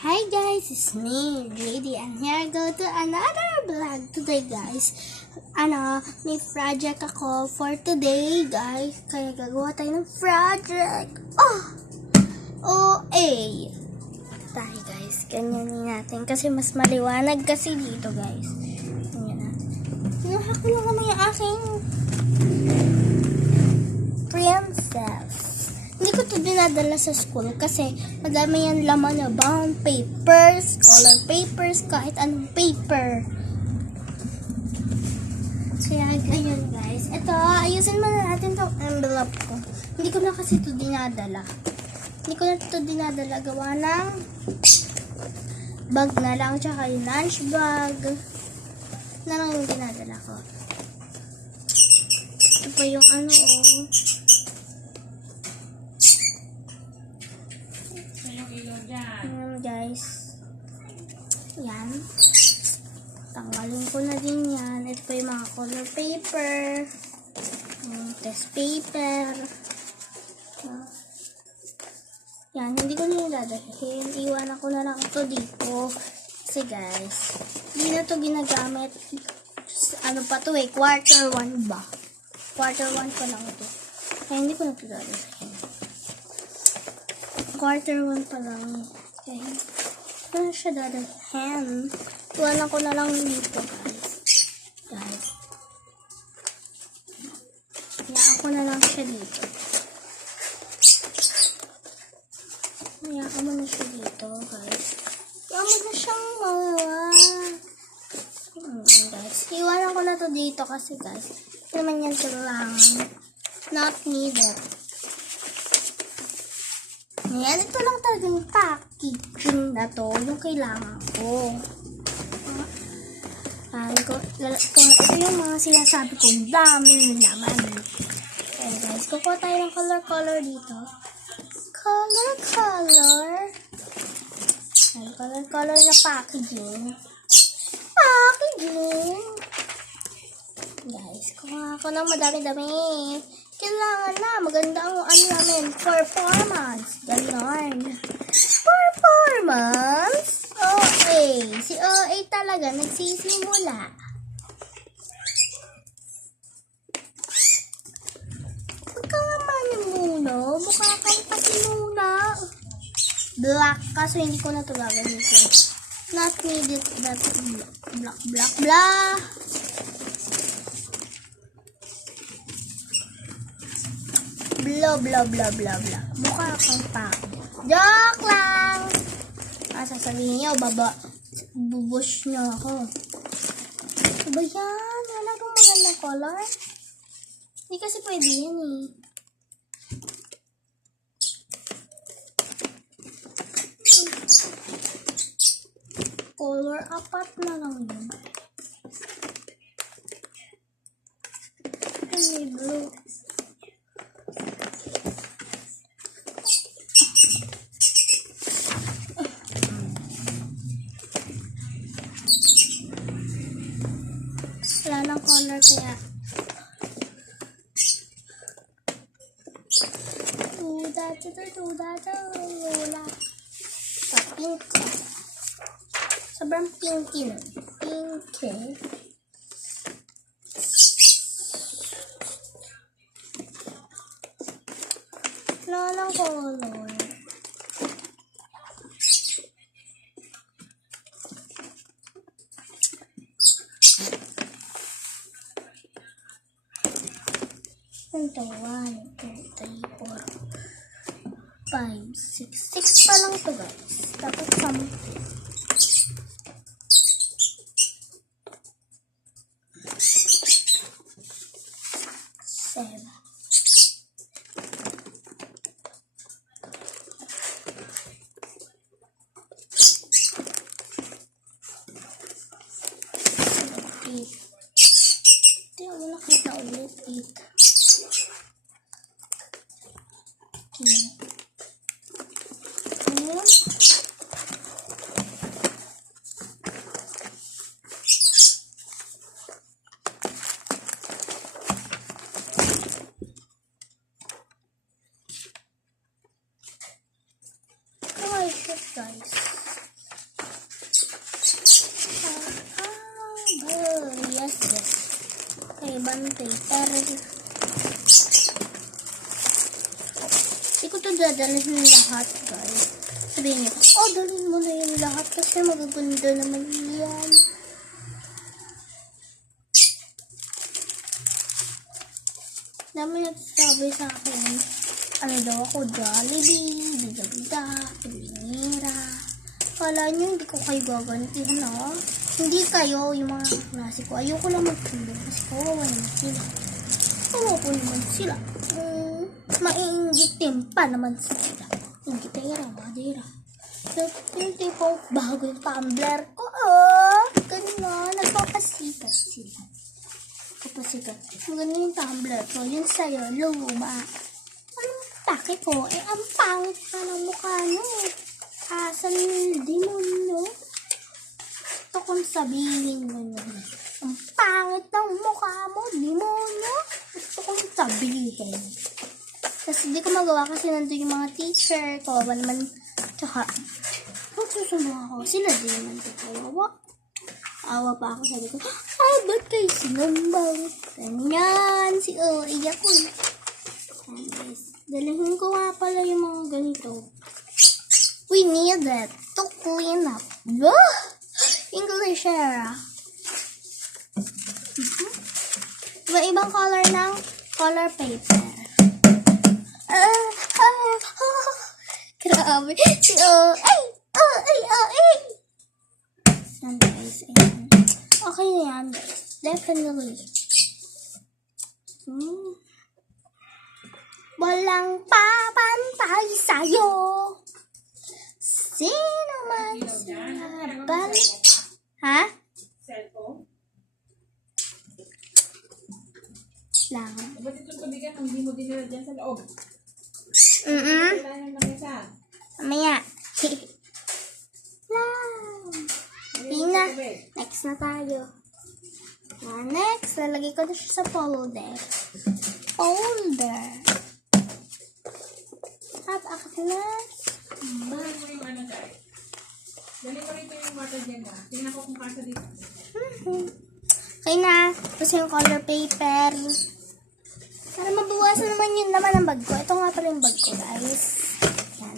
Hi guys, it's me, JD, and here I go to another vlog today guys. May project ako for today guys. Kaya gagawa tayo ng project. OA. Tayo guys, ganyanin natin kasi mas maliwanag kasi dito guys. Ganyan na. Kinuha ko lang naman yung aking princess. Hindi ko ito dinadala sa school kasi madami yan laman na bound papers, color papers, kahit anong paper. Kaya ganyan guys. Ito, ayusin muna natin itong envelope ko. Hindi ko na kasi ito dinadala. Hindi ko na ito dinadala. Gawa ng bag na lang, tsaka yung lunch bag na lang yung dinadala ko. Ito pa yung Ayan guys. Yan. Tanggalin ko na din yan. Ito pa yung mga color paper. Test paper. Yan. Hindi ko na dadalhin. Iwanan ko na lang ito dito. Kasi guys, hindi na ito ginagamit. Ano pa ito quarter 1 ba? Quarter 1 pa lang ito. Kaya hindi ko na ito dadalhin. Quarter 1 pa lang. Okay. Ito na siya dadalhin. Iwanan ko na lang dito, guys. Hayaan ko na lang siya dito. Hayaan mo na siya dito, guys. Hayaan mo na siyang guys. Iwanan ko na to dito kasi, guys. Ito naman yan kailangan. Not needed. Ayan, ito lang talaga yung packaging na to, yung kailangan ko. Ito yung mga sinasabi kong daming laman. Okay guys, kukuha tayo ng color dito. Color. Color na packaging. Guys, kuha ako ng madami-dami. Kailangan na, maganda ang namin. Performance. Ganon. Performance? OA. Si OA talaga nagsisimula. Pagkamanin muna. Mukha kang pasinuna. Black. Kaso hindi ko na ito gagamitin. Not needed. That black. Blah. Mukha akong pa. Joke lang! Sasabihin niyo, bubush niyo ako. Diba yan? Wala bang magandang color? Hindi kasi pwede yan eh. Color apat na lang yun. May blue. Wala ng color kaya wala sa pink. Sobrang pinky nun. Pinky. Wala ng color. Ito, 1, 2, 3, 4, 5, 6. 6 pa lang ito guys. Dapat 7. Hindi ako nakita ulit 8. Guys, yes. Okay, bond paper. Hindi ko ito dadalhin ng lahat, guys. Sabihin niyo, dalhin mo na yung lahat kasi magaganda naman yan. Dami nagsasabi sa akin, ano daw ako, Jollibee, bida-bida, pilinira. Kala nyo hindi ko kayo gagantihan, no? Hindi kayo, yung mga klase ko. Ayoko lang magtulong kasi kawawa naman sila. Kawawa po naman sila. Maingitin pa naman sila. Ingitera, madira. So, yung tipong bago yung tumbler ko, ganun, nagpapasikat sila. Kapasikat. Maganda yung tumbler ko. Yung sa'yo, luma. Anong pake ko? Ang pangit ka ng mukha nyo. Asal ng demonyo. Gusto kong sabihin mo yun. Ang pangit ng mukha mo, demonyo. Gusto kong sabihin. Kasi di ko magawa kasi nandun yung mga teacher. Kawawa naman. Tsaka, magsusumbong ako. Sila din naman ito kawawa. Awa pa ako, sabi ko, ba't kayo sinumbang? Ganyan, iyak ko. Guys, dalahin ko nga pala yung mga ganito. We need it to clean up. English era. Iba-ibang color ng color paper. Grabe. Yan guys, ayan. Okay na yan guys. Definitely. Walang papantay sa'yo. Sino man sinabal. Ha? Cellphone? Lang. Ba't ito pabigat kung hindi mo dinala dyan sa loob? Wala nang lamesa. Mamaya. Lang. Tina. Next na tayo. Next, lalagay ko na siya sa folder. At aklas. Dali mo yung ano dahil. Dali mo rito yung water dyan na. Tingnan ko kung kasa dito. Okay na. Tapos yung color paper. Para mabawasan naman yun naman ang bag ko. Ito nga pala yung bag ko, guys. Yan.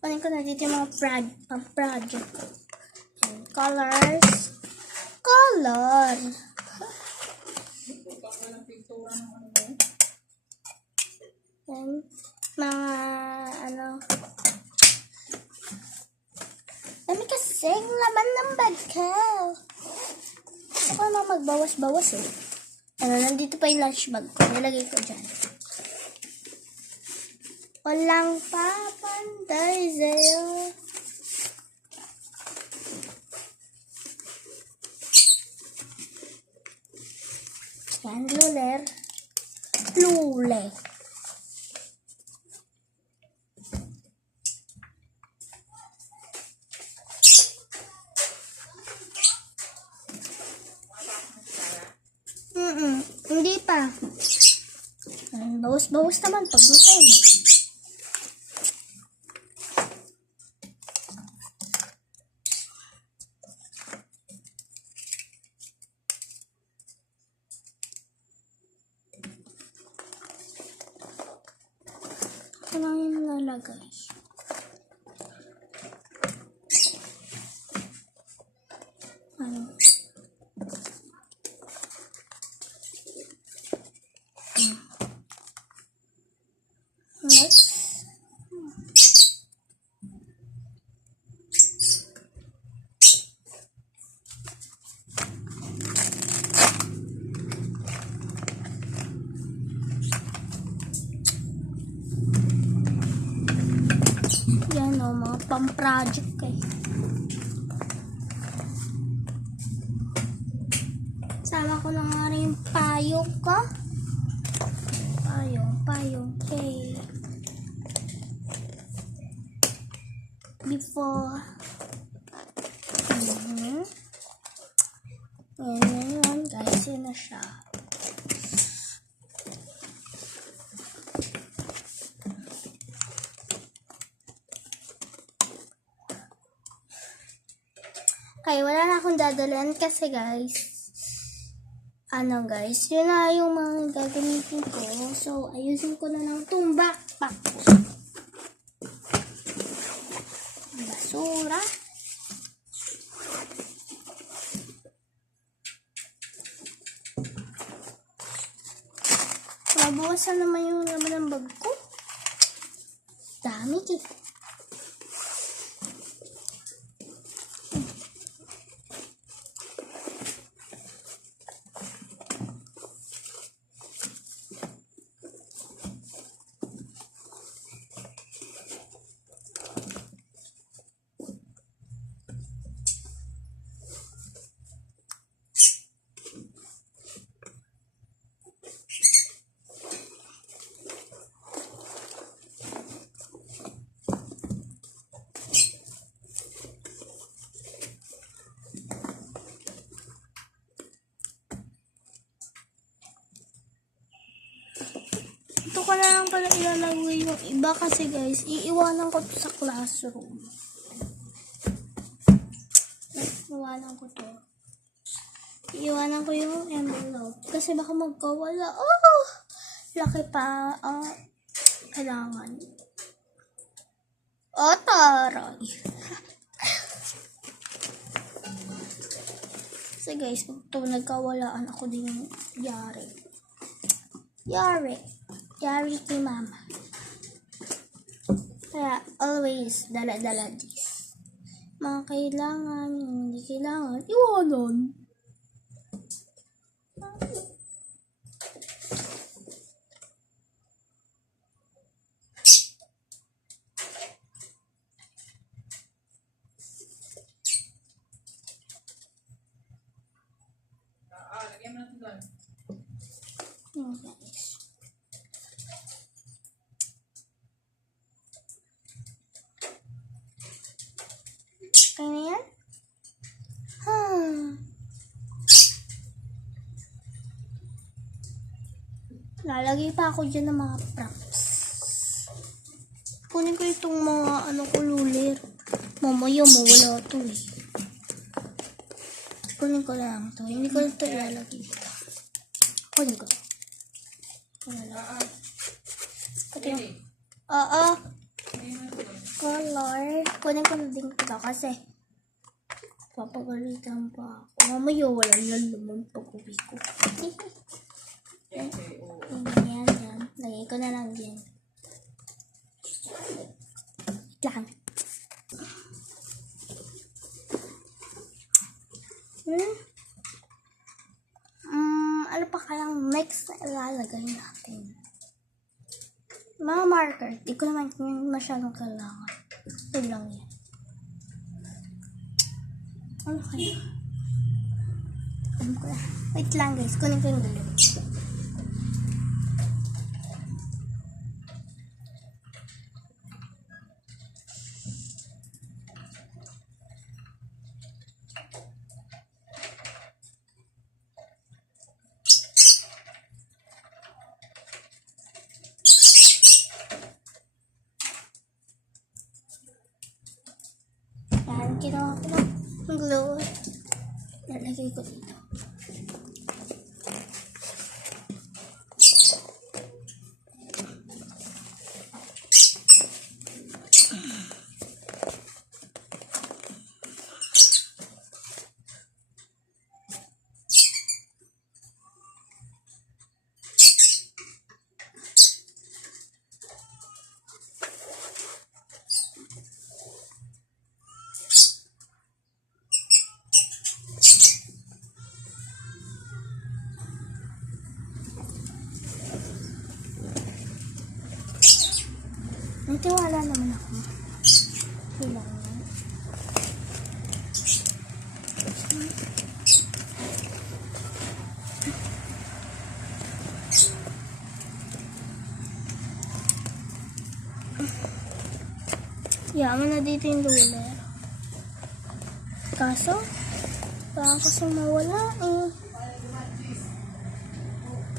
Kunin ko na dito yung mga project ko. Yan. Colors. Color. Tutok na ng pintura ng ano mo. Yan. Mga, dami kasing laman ng bag ko. Ako na magbawas-bawas eh. Nandito pa yung lunch bag ko. Nilagay ko dyan. Walang papantay sa'yo. Yan, luler. Lule. Hindi pa. Bawas-bawas naman pag lutay mo. Ito lang yung lalagay. Ano? Next. Yan o, mga pang-project eh. Sama ko na nga rin yung payong ko. Payong, okay. Before. Yan, guys, yun na siya. Okay, wala na akong dadalhin kasi guys, ano guys, yun na yung mga gagamitin ko. So, ayusin ko na lang itong backpack ko. Basura. Mabawasan naman yung laman ng bag ko. Dami eh. Ito ko na lang pala ilalagay yung iba kasi guys, iiwanan ko to sa classroom. Iiwanan ko to. Iiwanan ko yung envelope kasi baka magkawala. Oh! Laki pa. Kailangan. Oh, taray. Kasi guys, pag ito nagkawalaan ako din yung yari. Yari kay mama. Kaya, always, dala-dala this. Mga kailangan, hindi kailangan, iwanan. Lagyan mo na ito doon. Yung guys. Okay na yan? Lalagay pa ako dyan ng mga props. Kunin ko itong mga kululir. Mamaya mawala ito eh. Kunin ko lang ito. Hindi ko ito ilalagay dito. Kunin ko. Pati yung... color. Kunin ko na din ito kasi papagalitan pa ako. Mamaya wala lang naman pag-uwi ko. Yan. Lagay ko na lang yan. Lang. Ano pa kayang next na ilalagay natin? Mga marker. Di ko naman yun masyadong kailangan. Ito lang yan. Ano kaya? Wait lang guys. Kunin ko yung dalawa. Yan, ginawa ko ng glue. Nalagay ko dito. Nagtiwala naman ako. Kailangan. Yaman na dito yung ruler. Kaso, baka kasi mawala eh.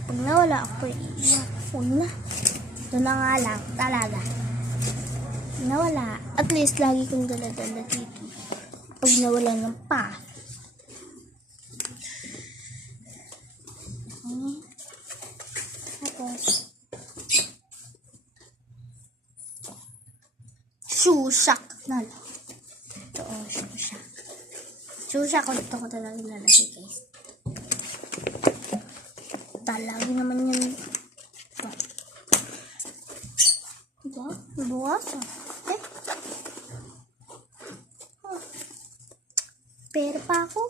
Pag nawala ako, iiyak. Huwag na. Doon na nga lang, talaga. Nawala. At least, lagi kong dala-dala dito. Pag nawala ng pa. Tapos, Shusyak na lang. Ito, Shusyak. Shusyak ko dito ko talaga ilalagay, guys. Talaga naman yun. Diba? Bukas ah. Pero pa ako.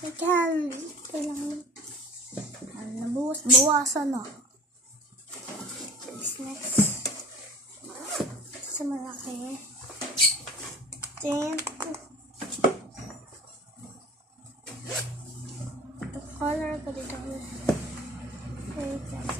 Ito. Kailangan. Bawasan na. Next. Sa malaki. Then, ito color ko dito. Wait, guys.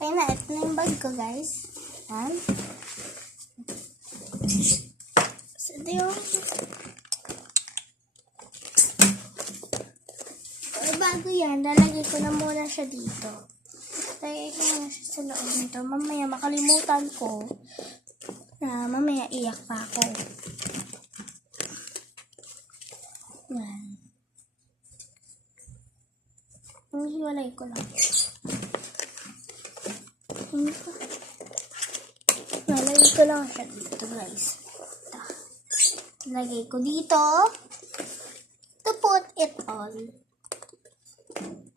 Ayun na, ito na yung bag ko, guys. Yan. So, ito yung... bago yan, lalagay ko na muna siya dito. Lagay ko na siya sa loob nito. Mamaya makalimutan ko na mamaya iyak pa ako. Yan. Hiwalay ko lang. Nalagay ko lang siya dito, guys. Lagay ko dito to put it all.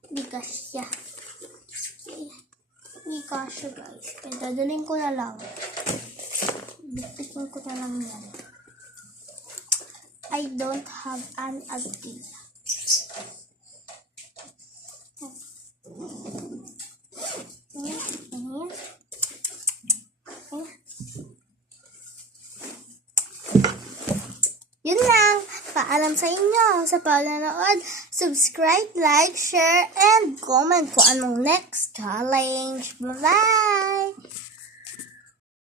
Hindi kasya. Hindi kasya, guys. Kaya dadalhin ko na lang. Bipitin ko na lang yan. I don't have an idea. Yun lang. Paalam sa inyo sa panonood. Subscribe, like, share, and comment kung anong next challenge. Bye-bye!